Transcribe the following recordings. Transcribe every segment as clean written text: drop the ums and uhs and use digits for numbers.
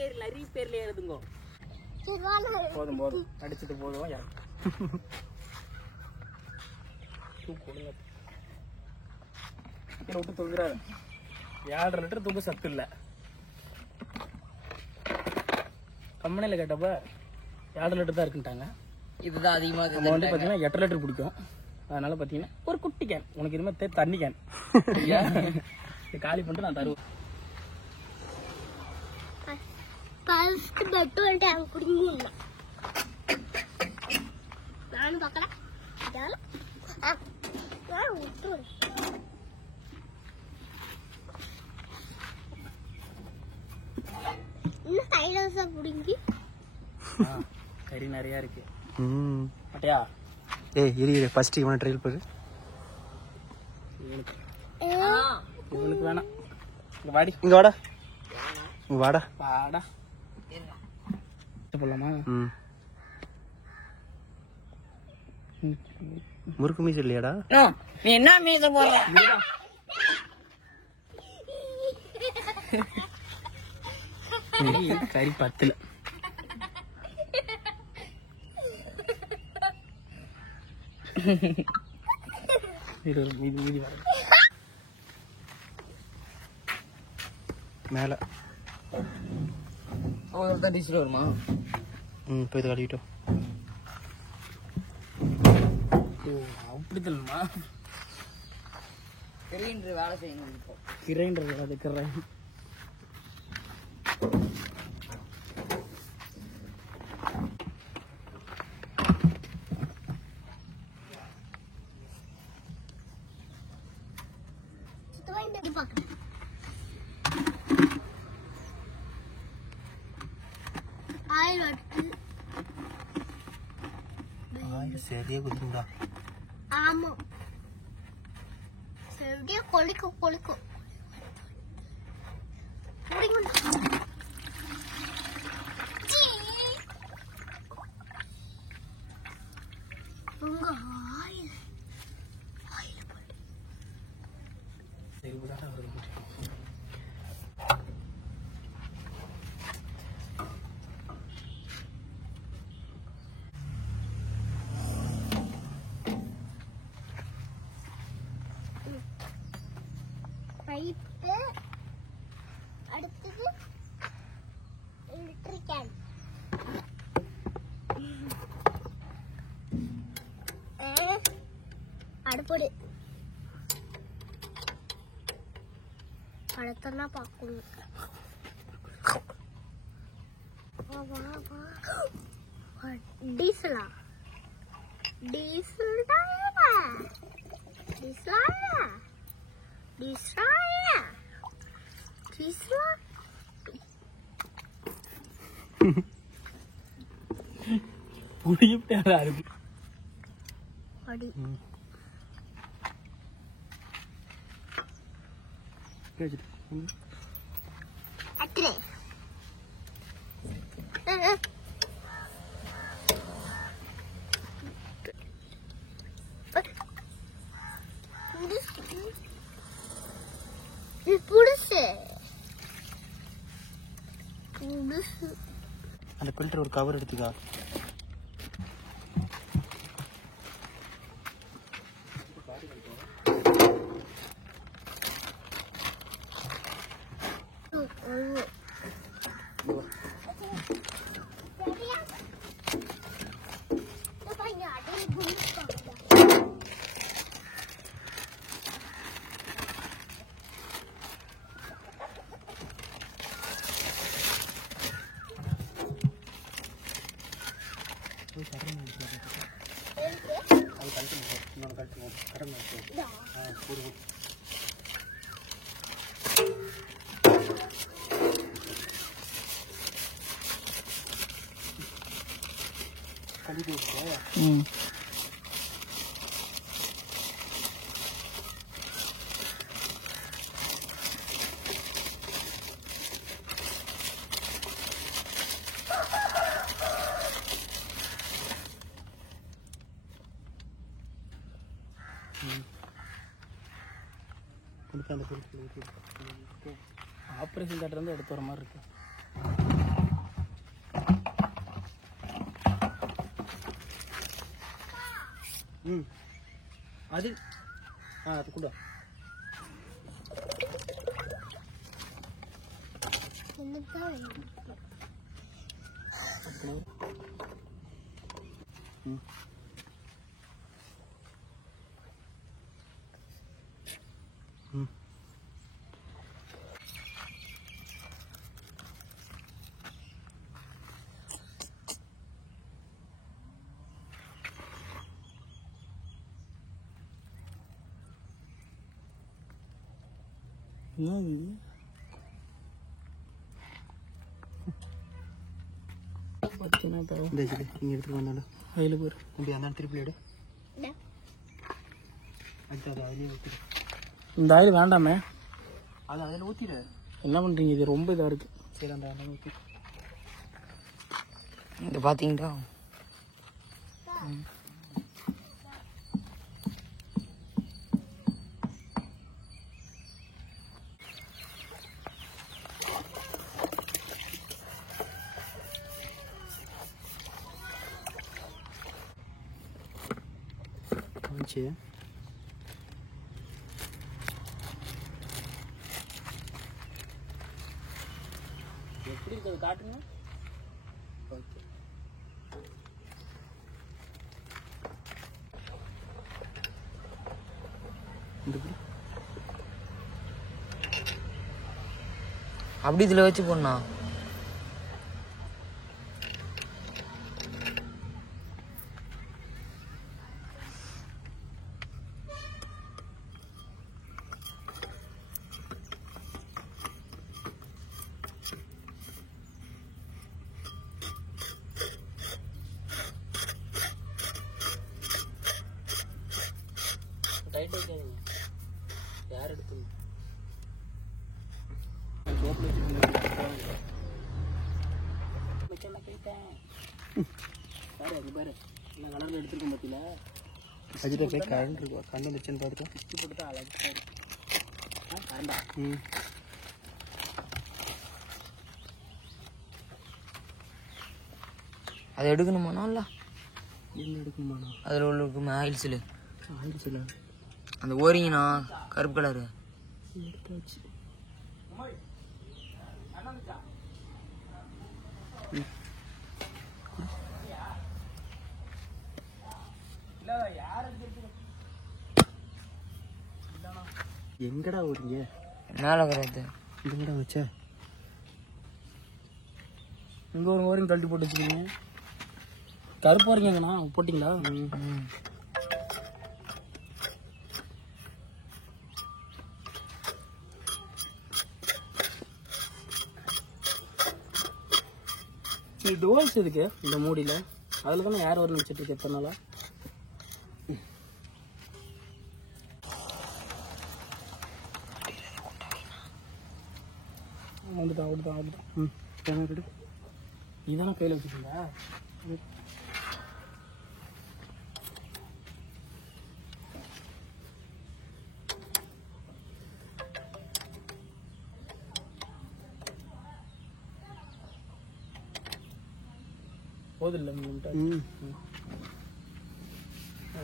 பேர்ல எழுதுங்க. போதும் போதும் அடிச்சுட்டு போதும். விட்டு தூங்குறாரு. 7.5 லிட்டர் தூக்க சத்து இல்லை. கம்பெனியில் கேட்டப்ப 7 லிட்டர் தான் இருக்குன்ட்டாங்க. இதுதான் அதிகமாக. நம்ம வந்து பார்த்தீங்கன்னா 8 லிட்டர் பிடிக்கும். அதனால பார்த்தீங்கன்னா ஒரு குட்டி கேன், உனக்கு இனிமேல் தண்ணி கேன் காலி பண்ணிட்டு நான் தருவேன். நானும் பார்க்கலாம். கறி நிறைய இருக்கு. அட்டையா இரு ஃபர்ஸ்ட் இவனை ட்ரைல் பண்ணு. இவனுக்கு வேணாம். இங்க வாடி, இங்க வாடா, இங்க வாடா வாடா. போடலாமா? முறுக்கு மீசை இல்லையாடா? நீ என்ன மீசை போடுற? கறி பத்துல மேல டிஷ்ல வருமா? போய் கழுவிட்டோம். அப்படி தரணுமா? கிரைண்டர் வேலை செய்யணும். இப்போ கிரைண்டர் வேலை கிரைண்டர் சரியா குத்துங்கடா. ஆமா, சரியா கொளிக்கும் கொளிக்கும். உங்க ஆயில் பைப்பு. அடுத்தது லிட்டர் கேன். அடுப்படி அடுத்தனா பார்க்கணும். டீசலா? டீசல் அந்த ஃபில்டர் ஒரு கவர் எடுத்துக்கா. ஆப்ரேஷன் தேட்டர் வந்து எடுத்து வர மாதிரி இருக்கு. ம் அது அது கூட என்னதான் ம் ம் ஏன் பார்த்தீங்கன்னா இந்த இது நீங்கள் எடுத்துகிட்டு வந்தாலும் அதில் போயிரு. இப்படி அந்த திருப்பி எடு என்ன? அடுத்து அதை அதிலே ஊற்றிடு. இந்த ஆயில் வேண்டாமே. அது அதில் ஊற்றிடு. என்ன பண்ணுறீங்க? இது ரொம்ப இதாக இருக்குது. சரி அந்த அதில் ஊற்றி இது பார்த்தீங்களா காமிச்சு எப்படி இருக்குது காட்டுங்க. ஓகே இந்த இப்படி அப்படி இதில் வச்சு போடணா. டைட் ஆகிக்காதீங்க. யார் எடுத்து சோப்பில் வச்சுருக்கேன் போயிட்டேன். பாரு அது பாரு என்ன கலரில் எடுத்துருக்கோம் பார்த்தீங்களா? அஜிட்ட போய் கரண்ட் இருக்கும் கண்ணு வந்துச்சுன்னு பார்த்துட்டு சுற்றி போட்டு தான் அழகாக இருக்கு. கரண்டா ம் அதை எடுக்கணுமாண்ணா இல்லை என்ன எடுக்கணுமாண்ணா? அதில் உள்ள இருக்குமே ஆயில்ஸில் ஆயிடுச்சுல அந்த ஓரிங்கண்ணா கருப்பு கலரு எடுத்தாச்சு. எங்கடா ஓடுங்க? மேலே கரையாது. எங்கடா வச்ச? இங்கே ஒரு ஓரிங் கழட்டி போட்டு வச்சுக்கோங்க. கருப்பு ஓரிங்கண்ணா போட்டிங்களா? ம் நீ டோல்ஸ் எதுக்கு இந்த மூடியில்? அதில் தானே யார் வரணும் வச்சுட்டு இருக்கு எத்தனை நாளா? வந்துட்டான். ம் தேங்காய் கடு. இதெல்லாம் கையில் வச்சுருக்கீங்களா? போதில்லை உங்கள்கிட்ட. ம்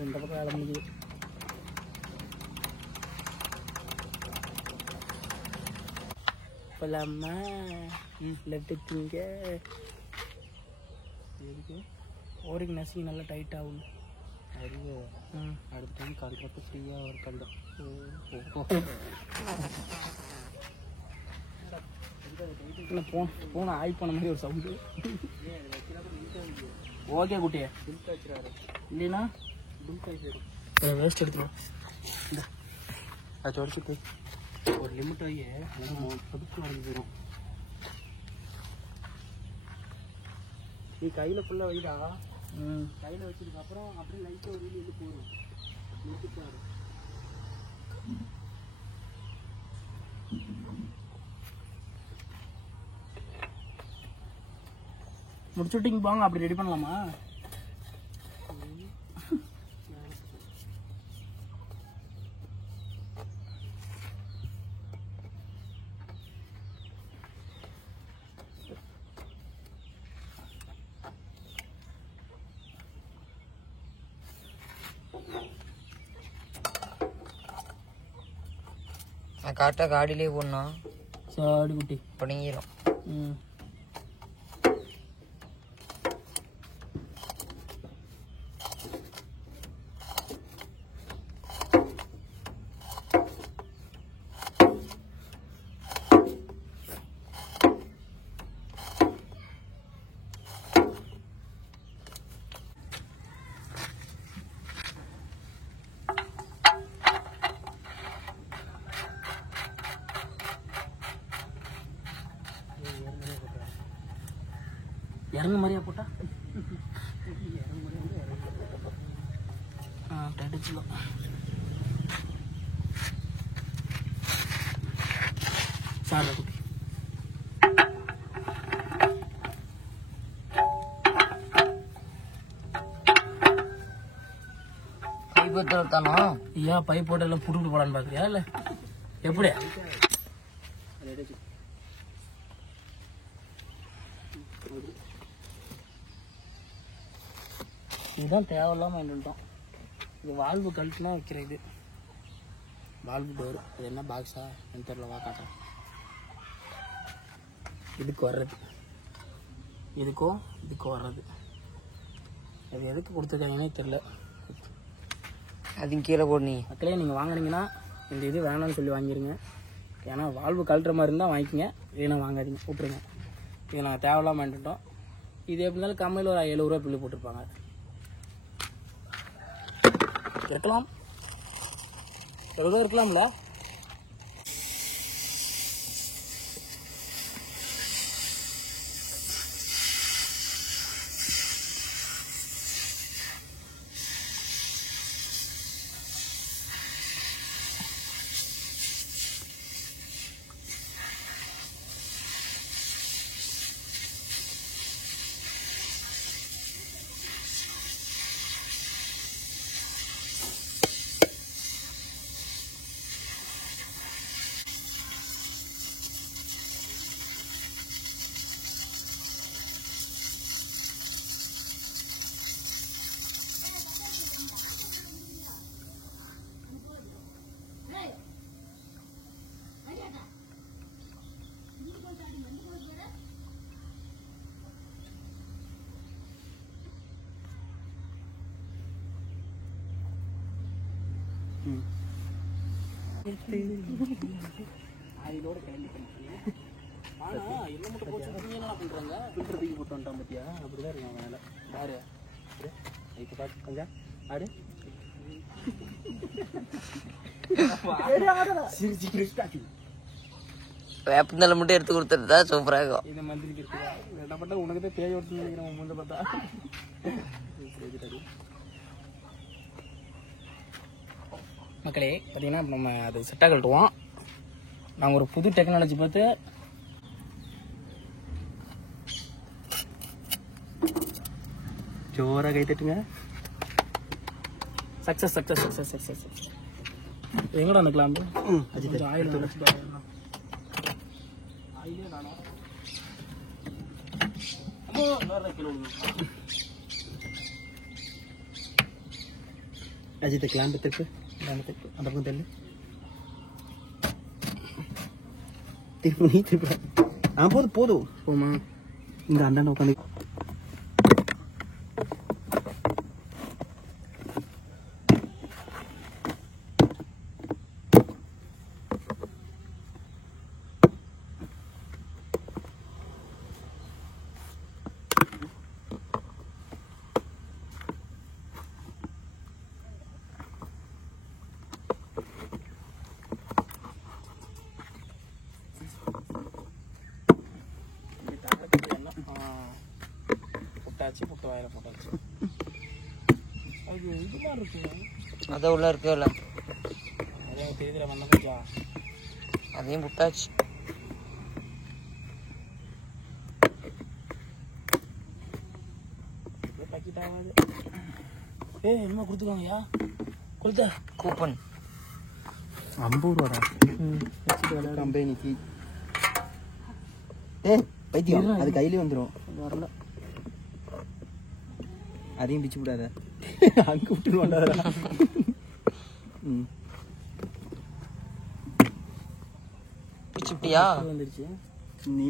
இந்த பக்கம் வேலை முடியுது. போலாமா? லெஃப்ட் திங்க எதுக்கு? ஓரிங் நசி நல்லா டைட் ஆகும். அறிவு அடுத்த டைம் கல்றப்ப ஃப்ரீயாக ஒரு கல்லும். போன ஆய் போன மாதிரி ஒரு சவுண்டு. ஓகே குட்டியே இல்லைன்னா வேஸ்ட் எடுத்துருவோம். அதை தொடச்சிட்டு ஒரு லிமிட் ஆகி பதுக்கு நடந்து போயிடும். நீ கையில் ஃபுல்லாக வைடா. கையில் வச்சதுக்கப்புறம் அப்படியே லைட்டாக ஒரு வீடு போடும். நிறுத்திப்பாரு. முடிச்சுட்டிங்க போங்க. அப்படி ரெடி பண்ணலாமா? கரெக்டாக காடியிலே போடணும். சாடி குட்டி பிடுங்கிடும். ம் இறங்கு மாதிரியா போட்டா அடிச்சுலாம். சார் குட்டி கைப்பற்ற தானோ? ஏன் பைப் போட்டு எல்லாம் புட்டு போடான்னு பாக்குறியா இல்ல எப்படி? இதுதான் தேவையில்லாம வந்துட்டோம். இது வால்வு கழட்டுனா வைக்கிற இது வால்வு டோர். இது என்ன பாக்ஸா எனக்கு தெரியல, வா காட்டுறேன். இதுக்கு வர்றது, இதுக்கும் வர்றது. அது எதுக்கு கொடுத்துருக்காங்கன்னே தெரியல. அதுவும் கீழே போடு. மக்களே நீங்கள் வாங்கினீங்கன்னா இந்த இது வேணாம்னு சொல்லி வாங்கிடுங்க. ஏன்னா வால்வு கழட்டுற மாதிரி இருந்தால் வாங்கிக்கோங்க, இல்லைன்னா வாங்காதீங்க, விட்டுருங்க. இது நாங்கள் தேவையில்லாம வாங்கிட்டோம். இது எப்படி இருந்தாலும் கம்மியில் ஒரு 70 ரூபா பில்லு போட்டிருப்பாங்க. இருக்கலாம், 70 ரூபா இருக்கலாம்ல. அதோட கிளம்பி என்ன மட்டும் போச்சு என்ன பண்றாங்க? ஃபில்டர் தூக்கி போட்டு வந்துட்டான் பார்த்தியா? அப்படிதான் இருக்கான் மேலே. யாரு இப்போ பார்த்து கொஞ்சம் ஆடு வேப்பந்தலை மட்டும் எடுத்து கொடுத்துருந்தா சூப்பராக இருக்கும். இந்த மந்திரிக்கு இருக்குதா என்ன பண்ணா உனக்கு தான் பேய் ஓட்டு நினைக்கிறேன் முந்த பார்த்தா. மக்களே பார்த்தீங்கன்னா நம்ம அது செட்டாக கழட்டுவோம். நாங்கள் ஒரு புது டெக்னாலஜி பார்த்து ஜோராக கை தட்டுங்க. Success success success success success. எங்கடா அந்த கிளாம்பு? கொஞ்சம் ஆயில் ஆயிலே தானா? அஜித் கிளாம்பு திருப்பு, அந்த பக்கம் தெரியல திருப்பு, நீ திருப்பு. போதும் போதும் போமா. இங்க அந்தாண்ட உட்காந்து புட்டு வாயில போட்டாச்சு. அது இது மாதிரி இருக்கு, அதை உள்ள இருக்குல்ல, அதான் தெரியுதுல வந்தா அதையும் புட்டாச்சு. பாக்கெட் ஆகாது. என்னமா கொடுத்துருவாங்கய்யா? கொடுத்த கூப்பன் 50 ரூபாடா கம்பெனிக்கு. பைத்தியம், அது கையிலே வந்துடும். வரல, அதையும் பிச்சு விடாத, அங்கே விட்டுருவாண்டா. அடிச்சுட்டியா வந்துருச்சு. நீ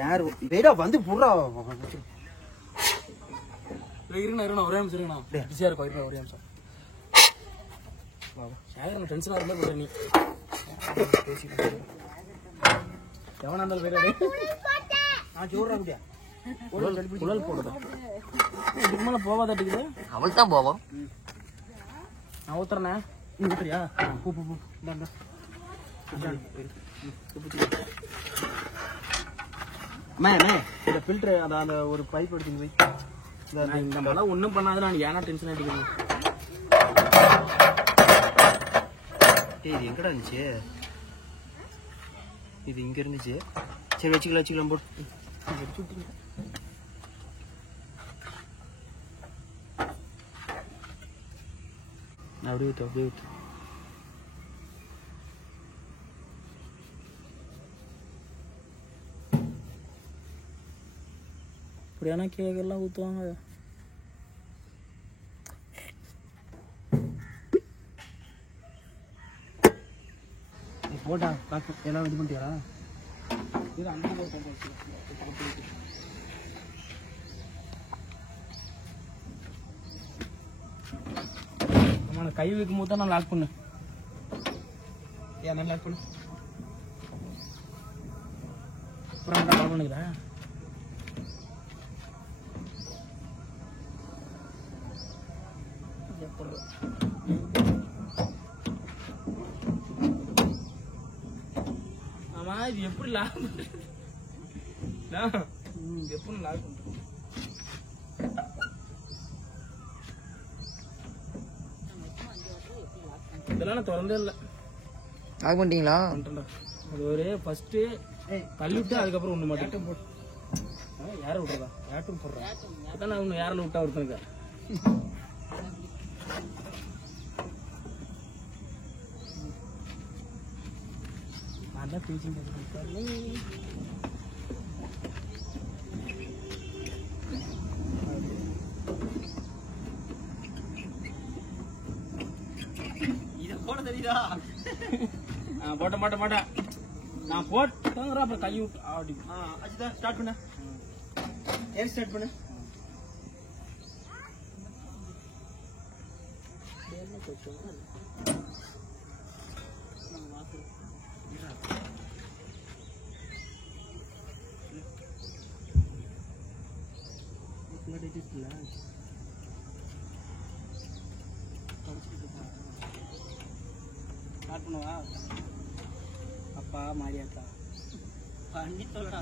யார் வெயிடா வந்து புறா இருங்கண்ணா ஒரே நிமிஷம் இருங்கண்ணா பிஸியாக இருக்கும் இருங்க ஒரே நிமிஷம். சேகர் டென்ஷனாக இருந்தால் போடுற நீ எவனா இருந்தாலும் போயிடாது. நான் சொல்றேன் அப்படியா குழல் போடுதா இதுக்கு மேலே போவாதாட்டிக்குது. அவள் தான் போவோம். நான் ஊத்துறேண்ணே. நீ ஊத்துறியா? பூ பூ பூ இந்தாங்க. அண்ணா இந்த ஃபில்டர் அந்த ஒரு பைப் எடுத்துங்க போய் இந்த மாதிரிலாம் ஒன்றும் பண்ணாத. நான் ஏன்னா டென்ஷன் அடிக்கிறேன். இது எங்கடா இருந்துச்சு? இது இங்க இருந்துச்சு. சரி வச்சுக்கலாம் போட்டு வச்சு விட்டுங்க. அப்படியே ஊத்து. இப்படியானா கேக்கெல்லாம் ஊற்றுவாங்க. போட்டா எல்லாம் இது பண்ணிட்டியா? இது அங்கே கை வைக்கும் போது தான் நான் லாக் பண்ணு. ஏன் லாக் பண்ணு. அப்புறம் லாக் பண்ணுகிறேன். ஆமா இது எப்படி லாக் பண்றது? எப்படி லாக் பண்றது? இதெல்லாம் நான் திறந்தே இல்லை. லாக் பண்ணிட்டீங்களா? பண்ணிட்டேன்டா. அது ஒரு ஃபர்ஸ்ட் தள்ளி விட்டு அதுக்கப்புறம் ஒன்று மட்டும் போட்டு யாரை விட்டுறதா? ஏட்டும் போடுறேன். அதான் நான் ஒன்று யாரில் விட்டா ஒருத்தனுக்கு. அதான் பேசிட்டு இதை போட தெரியுதா? மாட்டேன் நான் போட்டேங்கிற அப்புறம் கை விட்டு அப்படி. அச்சுதான் ஸ்டார்ட் பண்ண. ஏன் ஸ்டார்ட் பண்ண? ஸ்டார்ட் பண்ணுவா. அப்பா மாரியாத்தா பண்ணி சொல்லடா.